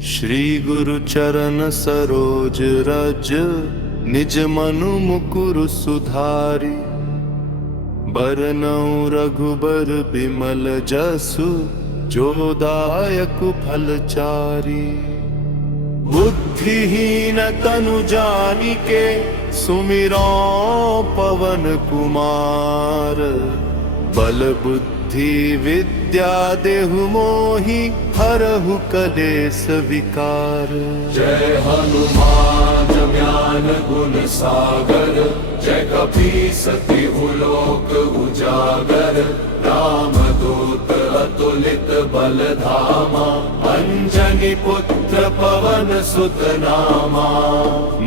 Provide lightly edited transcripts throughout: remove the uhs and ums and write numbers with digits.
श्री गुरु चरण सरोज रज, निज मनु मुकुरु सुधारि। बरनउँ रघुबर बिमल जसु, जो दायक फलचारि। बुद्धिहीन तनु जानिके, सुमिरौ पवन कुमार। बल बुद्धि विद्या देहु मोहि, हरहु कलेस विकार। जय हनुमान ज्ञान गुण सागर, जय कपीस तिहु लोक उजागर। राम दूत अतुलित बल धामा, अंजनी पुत्र पवन सुत नामा।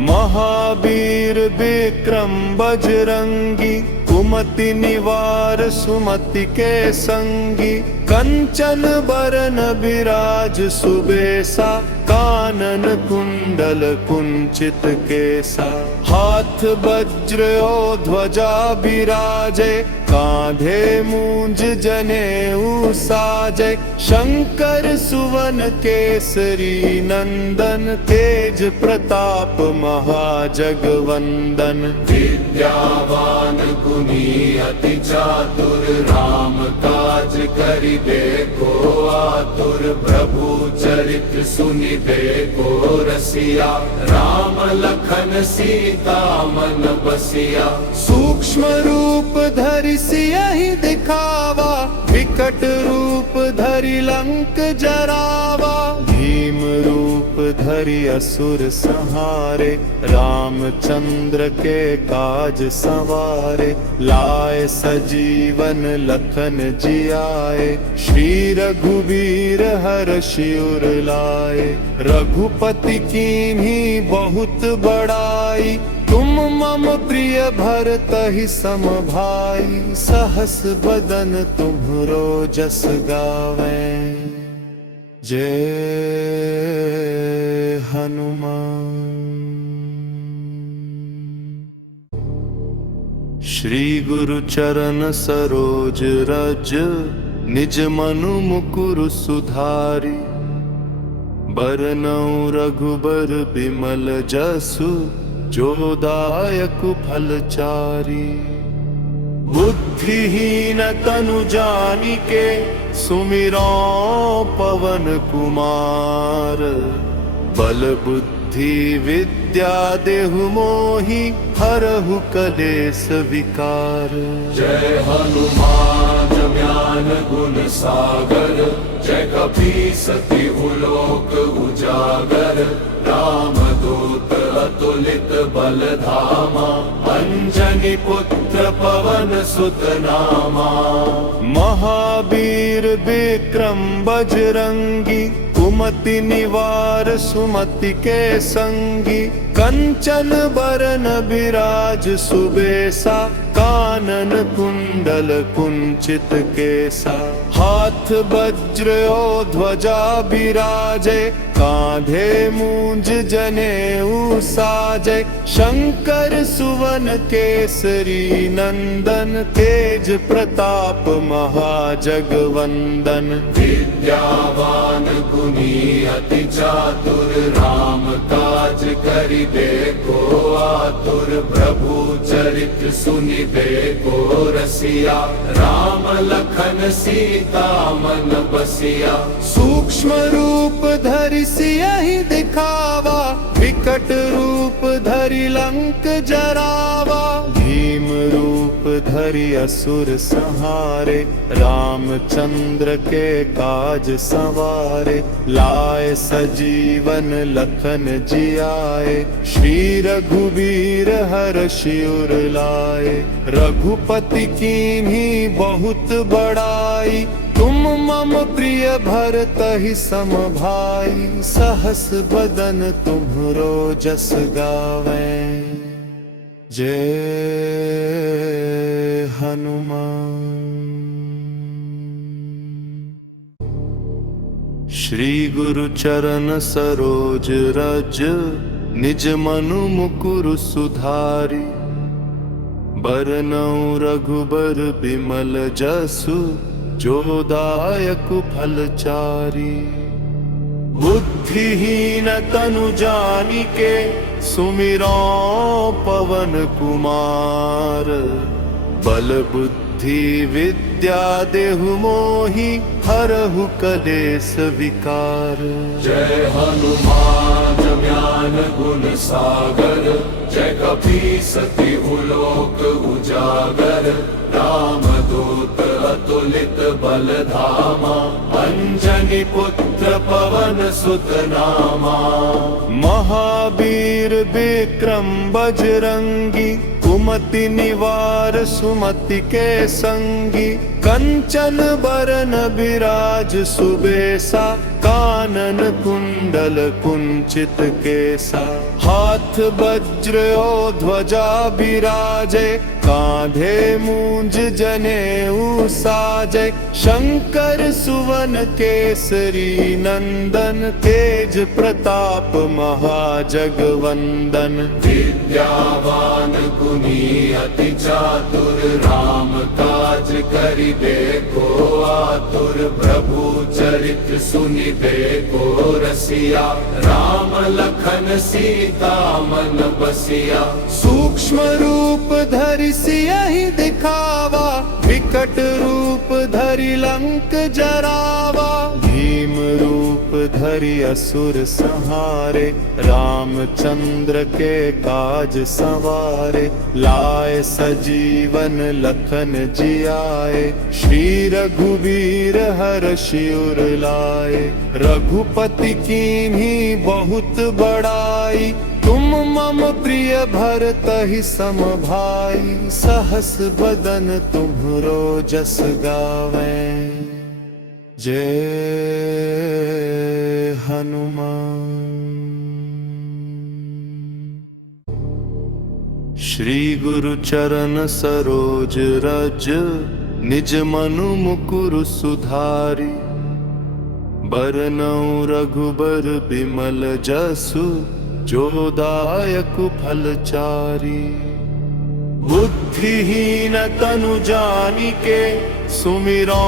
महावीर विक्रम बजरंगी, कुमति निवार सुमति के संगी। कंचन बरन बिराज सुबेसा, कानन कुंडल कुंचित केसा। हाथ वज्र और ध्वजा बिराजे, कांधे मूंज जनेऊ साजे। शंकर सुवन केसरी नंदन, तेज प्रताप महाजगवंदन। विद्यावान गुणी अति चातुर, राम काज करिबे को आतुर। प्रभु चरित्र सुनिबे को रसिया, राम लखन सीता मन बसिया। सूक्ष्म रूप धरि सियहि दिखावा, विकट रूप धरि लंक जरावा। भीम रूप धरि असुर संहारे, रामचंद्र के काज संवारे। लाए सजीवन लखन जियाए, श्री रघुबीर हर्षि उर लाए। रघुपति कीन्ही बहुत बड़ाई, तुम मम प्रिय भरतहि सम भाई। सहस बदन तुम्हरो जस गावें, जय हनुमान। श्री गुरु चरण सरोज रज, निज मनु मुकुरु सुधारि। बरनउँ रघुबर बिमल जसु, जो दायक फलचारि। बुद्धिहीन तनु जानिके, सुमिरौ पवन कुमार। बल बुद्धि विद्या देहु मोहि, हरहु कलेस विकार। जय हनुमान ज्ञान गुण सागर, जय कपीस तिहु लोक उजागर। राम दूत अतुलित बल धामा, अंजनी पुत्र पवन सुत नामा। महावीर विक्रम बजरंगी, कुमति निवार सुमति के संगी। कंचन बरन बिराज सुबेसा, कानन कुंडल कुंचित केसा। हाथ वज्र और ध्वजा बिराजे, कांधे मूंज जनेऊ साजे। शंकर सुवन केसरी नंदन, तेज प्रताप महाजगवंदन। विद्यावान गुणी अति चातुर, राम काज करिबे को आतुर। प्रभु चरित्र सुनिबे को रसिया, राम लखन सीता मन बसिया। सूक्ष्म रूप धरि सियहि दिखावा, विकट रूप धरि लंक जरावा। भीम रूप धरि असुर संहारे, रामचंद्र के काज संवारे। लाए सजीवन लखन जियाए, श्री रघुबीर हर्षि उर लाए। रघुपति कीन्ही बहुत बड़ाई, तुम मम प्रिय भरतहि सम भाई। सहस बदन तुम्हरो जस गावें, जय हनुमान। श्री गुरु चरण सरोज रज, निज मनु मुकुरु सुधारि। बरनउँ रघुबर बिमल जसु, जो दायक फलचारि। बुद्धिहीन तनु जानिके सुमिरो पवन कुमार। बल बुद्धि विद्या देहु मोहि हरहु कलेस विकार। जय हनुमान ज्ञान गुण सागर, जय कपीसति उलोक उजागर। रामदूत अतुलित बल धामा, अंजनी पुत्र पवन सुत नामा। महावीर विक्रम बजरंगी, कुमति निवार सुमति के संगी। कंचन बरन विराज सुबेसा, कानन कुंडल कुंचित केसा। हाथ वज्र और ध्वजा विराजे, कांधे मूंज जनेऊ साजे। शंकर सुवन केसरी नंदन, तेज प्रताप महाजगवंदन। विद्यावान गुणी अति चातुर, राम काज करिबे को आतुर। प्रभु चरित्र सुनिबे को रसिया, राम लखन सीता मन बसिया। सूक्ष्म रूप धरि सियहि दिखावा, विकट रूप धरि लंक जरावा। भीम रूप धरि असुर संहारे, रामचंद्र के काज संवारे। लाए सजीवन लखन जियाए, श्री रघुवीर हर्षि उर लाए। रघुपति कीन्ही बहुत बड़ाई, तुम मम प्रिय भरतहि सम भाई। सहस बदन तुम्हरो जस गावें, जय हनुमान। श्री गुरु चरण सरोज रज, निज मनु मुकुरु सुधारि। बरनउँ रघुबर बिमल जसु, जो दायक फलचारी। बुद्धिहीन तनु जानिके, सुमिरो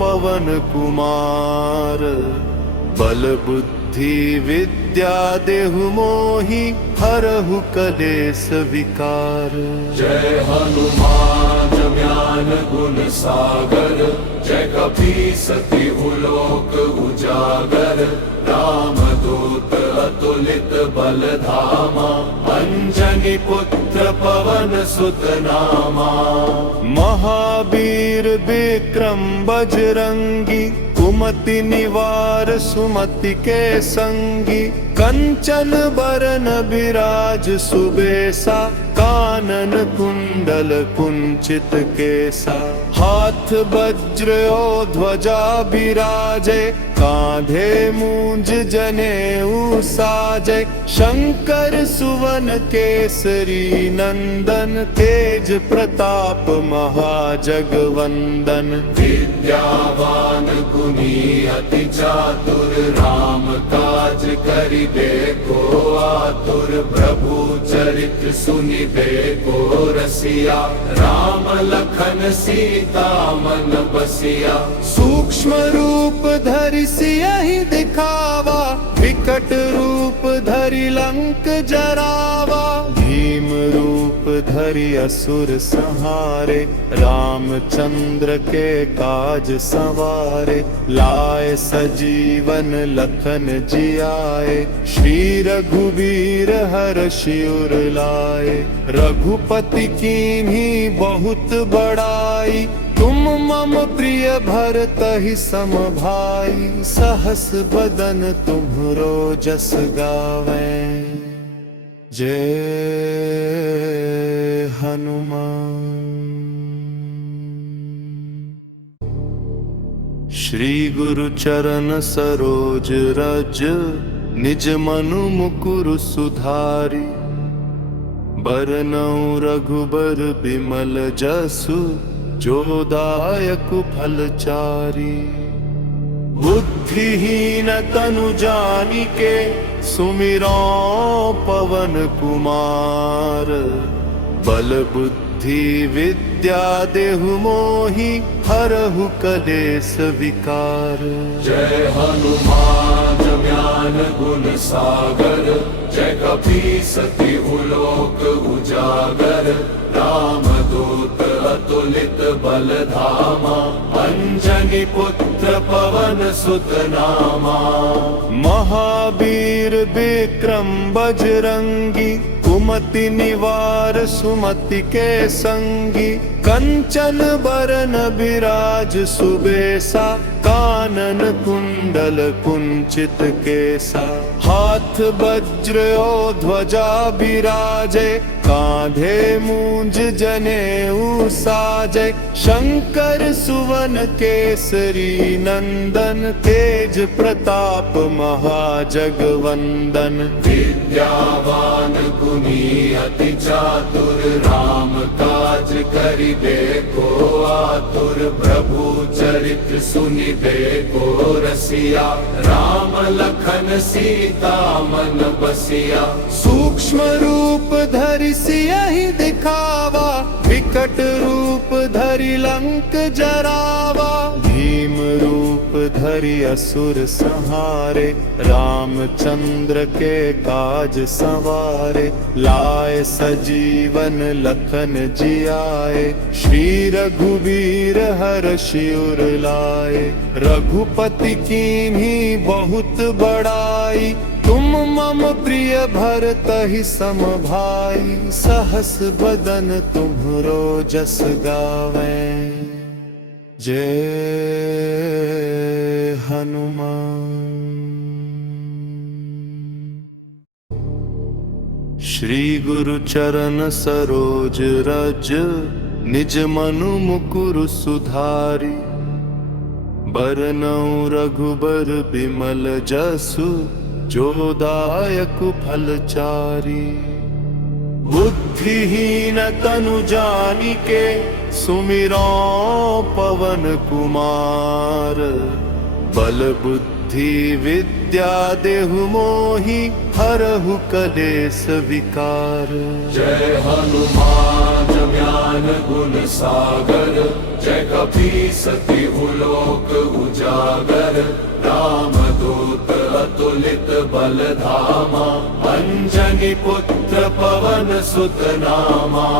पवन कुमार। बल बुद्धि विद्या देहु मोहि हरहु कलेस विकार। जय हनुमान ज्ञान गुण सागर, जय कपीसति उलोक उजागर। रामदूत अतुलित बल धामा, अंजनी पुत्र पवन सुत नामा। महावीर विक्रम बजरंगी, कुमति निवार सुमति के संगी। कंचन बरन विराज सुबेसा, कानन कुंडल कुंचित केसा। हाथ वज्र और ध्वजा विराजे, कांधे मूंज जनेऊ साजे। शंकर सुवन केसरी नंदन, तेज प्रताप महाजगवंदन। विद्यावान गुणी अति चातुर, राम काज करिबे को आतुर। प्रभु चरित्र सुनिबे को रसिया, राम लखन सीता मन बसिया। सूक्ष्म रूप धरि सियहि दिखावा, विकट रूप धरि लंक जरावा। भीम रूप धरि असुर संहारे, रामचंद्र के काज संवारे। लाए सजीवन लखन जियाए, श्री रघुवीर हर्षि उर लाए। रघुपति कीन्ही बहुत बड़ाई, तुम मम प्रिय भरतहि सम भाई। सहस बदन तुम्हरो जस गावें, जय हनुमान। श्री गुरु चरण सरोज रज, निज मनु मुकुरु सुधारि। बरनउँ रघुबर बिमल जसु, जो दायक फलचारी। बुद्धिहीन तनु जानिके, सुमिरो पवन कुमार। बल बुद्धि विद्या देहु मोहि हरहु कलेस विकार। जय हनुमान ज्ञान गुण सागर, जय कपीस तिहु लोक उजागर। रामदूत अतुलित बल धामा, अंजनी पुत्र पवन सुत नामा। महावीर विक्रम बजरंगी, कुमति निवार सुमति के संगी। कंचन बरन बिराज सुबेसा, कानन कुंडल कुंचित केसा। हाथ वज्र और ध्वजा बिराजे, कांधे मूंज जनेऊ साजे। शंकर सुवन केसरी नंदन, तेज प्रताप महाजगवंदन। विद्यावान गुणी अति चातुर, राम काज करिबे को आतुर। प्रभु चरित्र सुनिबे को रसिया, राम लखन सीता मन बसिया। सूक्ष्म रूप धरि सियहि दिखावा, विकट रूप धरि लंक जरावा। भीम रूप धरि असुर संहारे, रामचंद्र के काज संवारे। लाए सजीवन लखन जियाए, श्री रघुवीर हर्षि उर लाए। रघुपति कीन्ही बहुत बड़ाई, तुम मम प्रिय भरतहि सम भाई। सहस बदन तुम्हरो जस गावें, जय हनुमान। श्री गुरु चरण सरोज रज, निज मनु मुकुरु सुधारी। बरनउँ रघुबर बिमल जसु, जो दायक फलचारी। बुद्धिहीन तनु जानिके, सुमिरौ पवन कुमार। बल बुद्धि विद्या देहु मोहि, हरहु कलेस विकार। जय हनुमान ज्ञान गुण सागर, जय कपीस तिहु लोक उजागर। रामदूत अतुलित बल धामा, अंजनी पुत्र पवन सुत नामा।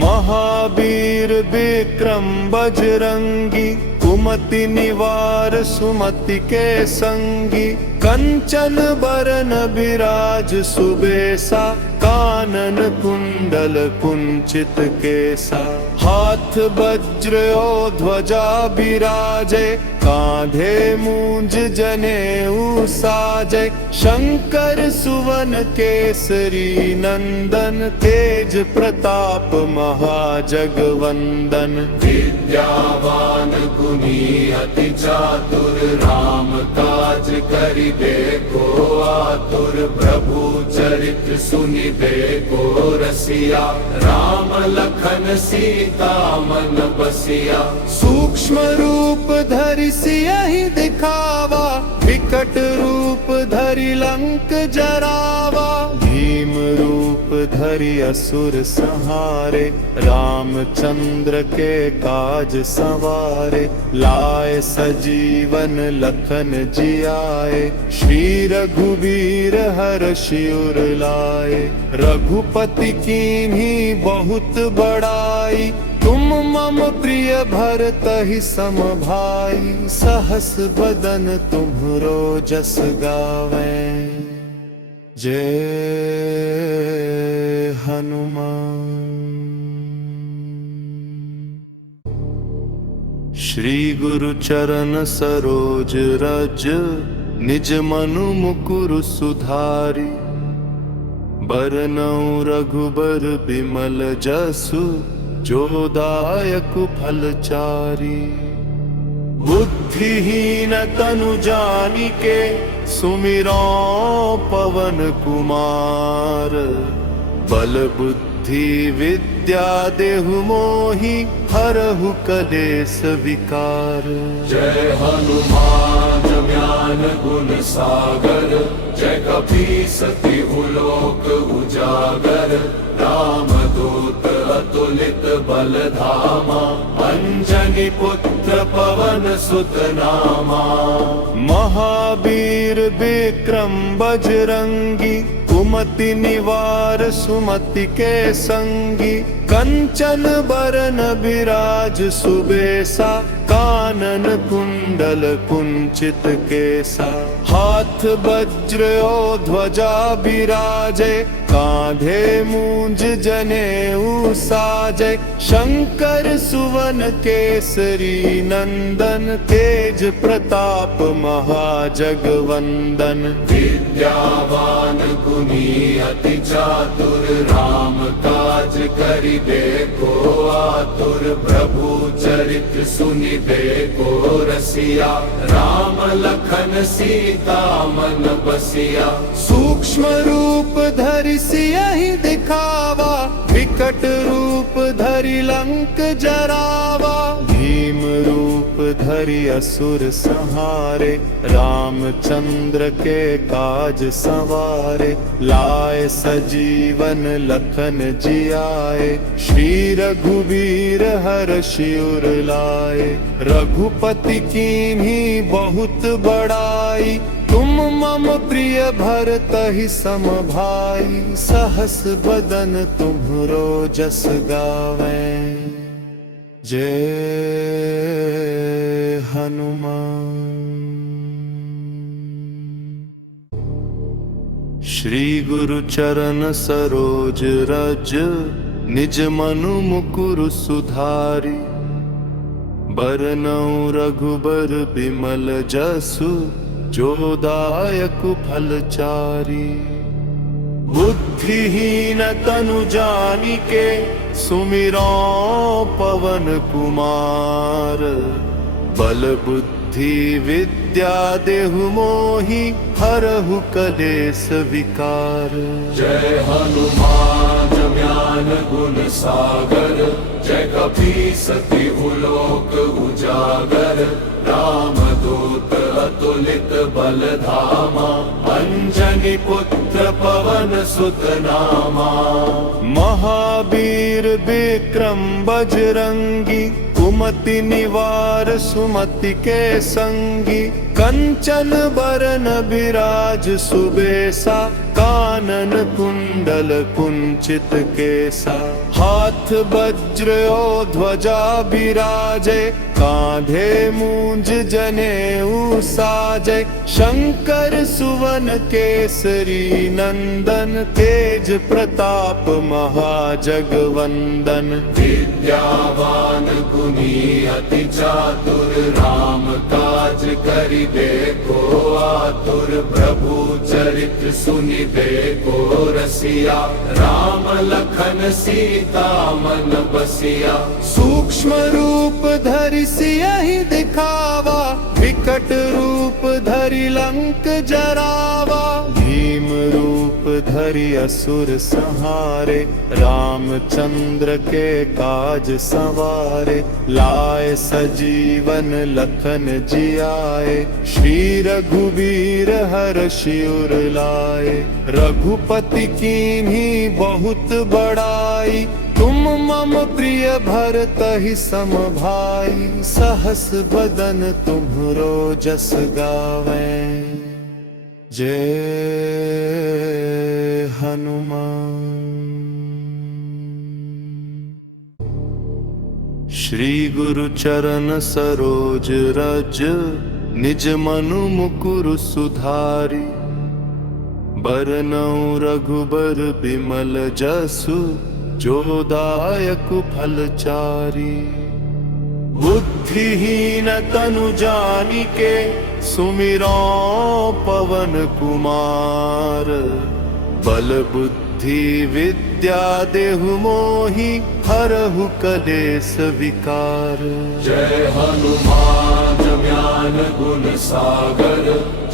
महावीर विक्रम बजरंगी, कुमति निवार सुमति के संगी। कंचन बरन बिराज सुबेसा, कानन कुंडल कुंचित केसा। हाथ वज्र और ध्वजा बिराजे, कांधे मूंज जनेऊ साजे। शंकर सुवन केसरी नंदन, तेज प्रताप महाजगवंदन। विद्यावान गुणी अति चातुर, राम काज करिबे को आतुर। प्रभु चरित्र सुनिबे को रसिया, राम लखन सीता मन बसिया। सूक्ष्म रूप धरि सियहि दिखावा, विकट रूप धरि लंक जरावा। भीम रूप धरि असुर संहारे, रामचंद्र के काज संवारे। लाए सजीवन लखन जियाए, श्री रघुवीर हर्षि उर लाए। रघुपति कीन्ही बहुत बड़ाई, तुम मम प्रिय भरतहि सम भाई। सहस बदन तुम्हरो जस गावें, जय हनुमान। श्री गुरु चरण सरोज रज, निज मनु मुकुरु सुधारी। बरनउँ रघुबर बिमल जसु, जो दायक फलचारी। बुद्धिहीन तनु जानिके, सुमिरौ पवन कुमार। बल बुद्धि विद्या विद्या देहु मोहि हरहु कलेस विकार। जय हनुमान ज्ञान गुण सागर, जय कपीसति उलोक उजागर। राम दूत अतुलित बल धामा, अंजनी पुत्र पवन सुत नामा। महावीर विक्रम बजरंगी, कुमति निवार सुमति के संगी। कंचन बरन विराज सुबेसा, कानन कुंडल कुंचित केसा। हाथ वज्र और ध्वजा विराजे, कांधे मूंज जनेऊ साजे। शंकर सुवन केसरी नंदन, तेज प्रताप महाजगवंदन। विद्यावान गुणी अति चातुर, राम काज करिबे को आतुर। प्रभु चरित्र सुनिबे को रसिया, राम लखन सीता मन बसिया। सूक्ष्म रूप धरि सियहि दिखावा, विकट रूप धरि लंक जरावा। भीम रूप धरि असुर संहारे, रामचंद्र के काज संवारे। लाए सजीवन लखन जियाए, श्री रघुवीर हर्षि उर लाए। रघुपति कीन्ही बहुत बड़ाई, तुम मम प्रिय भरतहि सम भाई। सहस बदन तुम्हरो जस गावें, जय हनुमान। श्री गुरु चरण सरोज रज, निज मनु मुकुरु सुधारि। बरनउँ रघुबर बिमल जसु, जो दायक फलचारी। बुद्धिहीन तनु जानिके, सुमिरौ पवन कुमार। बल बुद्धि विद्या देहु मोहि हरहु कलेस विकार। जय हनुमान ज्ञान गुण सागर, जय कपीसति उलोक उजागर। राम दूत अतुलित बल धामा, अंजनी पुत्र पवन सुत नामा। महावीर विक्रम बजरंगी, कुमति निवार सुमति के संगी। कंचन बरन विराज सुबेसा, कानन कुंडल कुंचित केसा। हाथ वज्र और ध्वजा विराजे, कांधे मूंज जनेऊ साजे। शंकर सुवन केसरी नंदन, तेज प्रताप महाजगवंदन। विद्यावान गुणी अति चातुर, राम काज करिबे को आतुर। प्रभु चरित्र सुनिबे को रसिया, राम लखन सीता मन बसिया। सूक्ष्म रूप धरि सियहि दिखावा, विकट रूप धरि लंक जरावा। भीम रूप धरि असुर संहारे, रामचंद्र के काज संवारे। लाए सजीवन लखन जियाए, श्री रघुवीर हर्षि उर लाए। रघुपति कीन्ही बहुत बड़ाई, तुम मम प्रिय भरतहि सम भाई। सहस बदन तुम्हरो जस गावें, जय हनुमान। श्री गुरु चरण सरोज रज, निज मनु मुकुरु सुधारि। बरनउँ रघुबर बिमल जसु, जो दायक फलचारी। बुद्धिहीन तनु जानिके, सुमिरौ पवन कुमार। बल बुद्धि विद्या देहु मोहि हरहु कलेस विकार। जय हनुमान ज्ञान गुण सागर,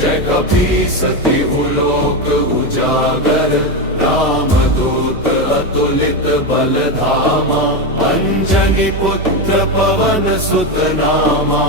जय कपीसति उलोक उजागर। राम दूत अतुलित अतुलित बल धामा, अंजनी पुत्र पवन सुत नामा।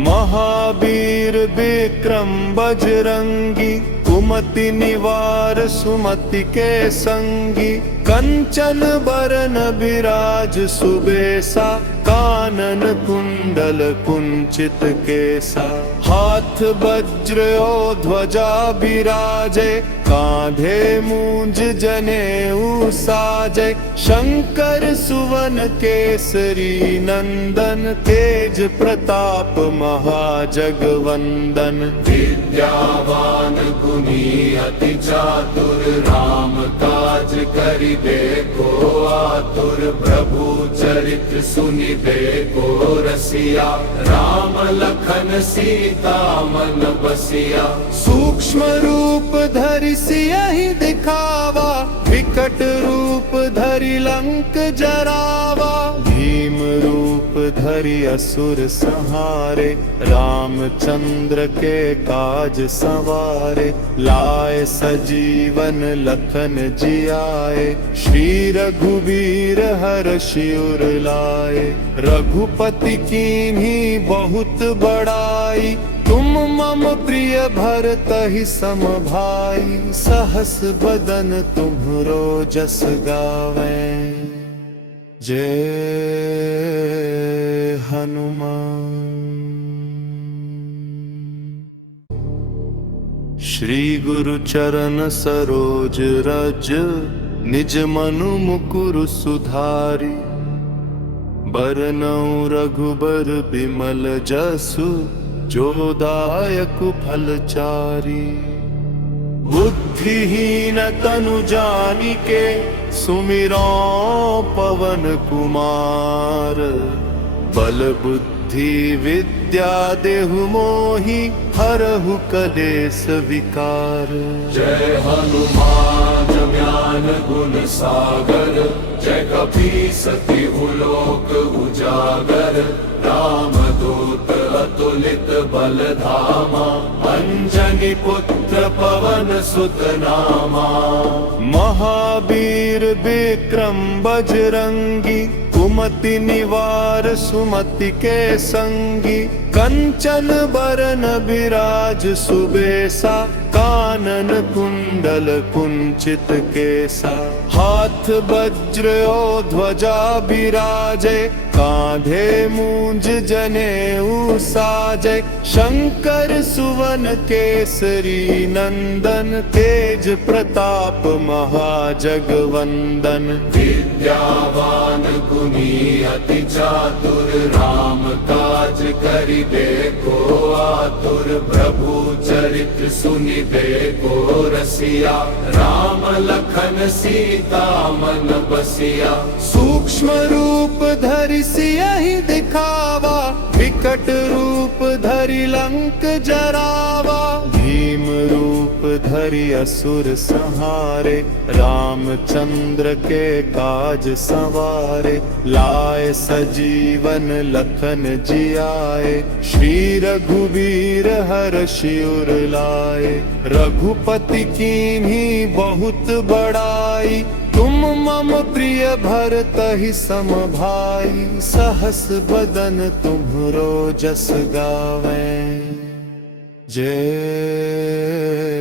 महावीर विक्रम बजरंगी, कुमति निवार सुमति के संगी। कंचन बरन बिराज सुबेसा, कानन कुंडल कुंचित केसा। हाथ वज्र और ध्वजा बिराजे, कांधे मूंज जनेऊ साजे। शंकर सुवन केसरी नंदन, तेज प्रताप महाजगवंदन। विद्यावान गुणी अति चातुर, राम काज करिबे को आतुर। प्रभु चरित्र सुनिबे को रसिया, राम लखन सीता मन बसिया। सूक्ष्म रूप धरि सियहि दिखावा, विकट रूप धरि लंक जरावा। भीम रूप धरि असुर संहारे, रामचंद्र के काज संवारे। लाए सजीवन लखन जियाए, श्री रघुवीर हर्षि उर लाए। रघुपति कीन्ही बहुत बड़ाई, तुम मम प्रिय भरतहि सम भाई। सहस बदन तुम्हरो जस गावें, जय हनुमान। श्री गुरु चरण सरोज रज, निज मनु मुकुरु सुधारि। बरनउँ रघुबर बिमल जसु, जो दायक फलचारी। बुद्धिहीन तनु जानिके, सुमिरौ पवन कुमार। बल बुद्धि विद्या देहु मोहि, हरहु कलेस विकार। जय हनुमान ज्ञान गुण सागर, जय कपीस तिहु लोक उजागर। राम दूत अतुलित बल धामा, अंजनी पुत्र पवन सुत नामा। महावीर विक्रम बजरंगी, कुमति निवार सुमति के संगी। कंचन बरन बिराज सुबेसा, कानन कुंडल कुंचित केसा। हाथ वज्र और ध्वजा बिराजे, कांधे मूंज जनेऊ साजे। शंकर सुवन केसरी नंदन, तेज प्रताप महाजगवंदन। विद्यावान गुणी अति चातुर, राम काज करिबे को आतुर। प्रभु चरित्र सुनिबे को रसिया, राम लखन सीता मन बसिया। सूक्ष्म रूप धरि सियहि दिखावा, विकट रूप धरि लंक जरावा। भीम रूप धरि असुर संहारे, रामचंद्र के काज संवारे। लाए सजीवन लखन जियाए, श्री रघुवीर हर्षि उर लाए। रघुपति कीन्ही बहुत बड़ाई, तुम मम प्रिय भरतहि सम भाई। सहस बदन तुम्हरो जस गावें, जय